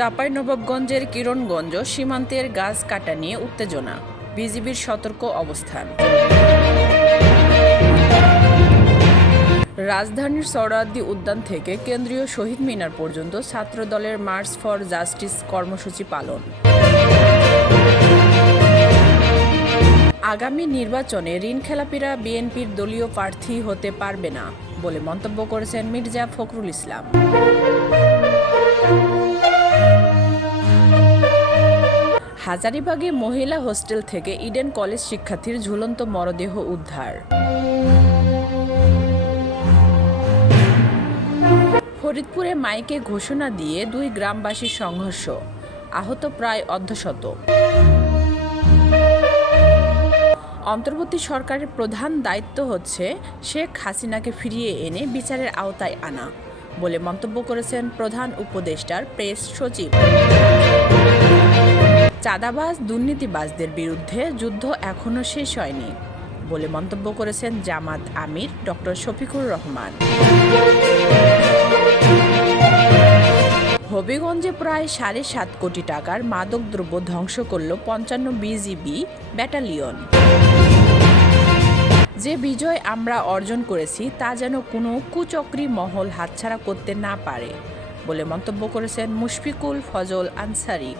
চাঁপাইনবাবগঞ্জের কিরণগঞ্জ সীমান্তের গাছ কাটা নিয়ে উত্তেজনা। বিজিবির সতর্ক অবস্থান। রাজধানীর সৌরাদ্দি উদ্যান থেকে কেন্দ্রীয় শহীদ মিনার পর্যন্ত ছাত্রদলের মার্চ ফর জাস্টিস কর্মসূচি পালন। আগামী নির্বাচনে ঋণ খেলাপিরা বিএনপির দলীয় প্রার্থী হতে পারবে না, বলে মন্তব্য করেছেন মির্জা ফখরুল ইসলাম। হাজারিবাগে মহিলা হোস্টেল থেকে ইডেন কলেজ শিক্ষার্থীর ঝুলন্ত মরদেহ উদ্ধার। ফরিদপুরে মাইকে ঘোষণা দিয়ে দুই গ্রামবাসীর সংঘর্ষ, আহত প্রায় অর্ধশত। অন্তর্বর্তী সরকারের প্রধান দায়িত্ব হচ্ছে শেখ হাসিনাকে ফিরিয়ে এনে বিচারের আওতায় আনা বলে মন্তব্য করেছেন প্রধান উপদেষ্টার প্রেস সচিব। চাঁদাবাজ, দুর্নীতিবাজদের বিরুদ্ধে যুদ্ধ এখনও শেষ হয়নি বলে মন্তব্য করেছেন জামাত আমির ডক্টর শফিকুর রহমান। হবিগঞ্জে প্রায় সাড়ে সাত কোটি টাকার মাদকদ্রব্য ধ্বংস করল পঞ্চান্ন বিজিবি ব্যাটালিয়ন। যে বিজয় আমরা অর্জন করেছি তা যেন কোনো কুচক্রী মহল হাতছাড়া করতে না পারে বলে মন্তব্য করেছেন মুশফিকুল ফজল আনসারি।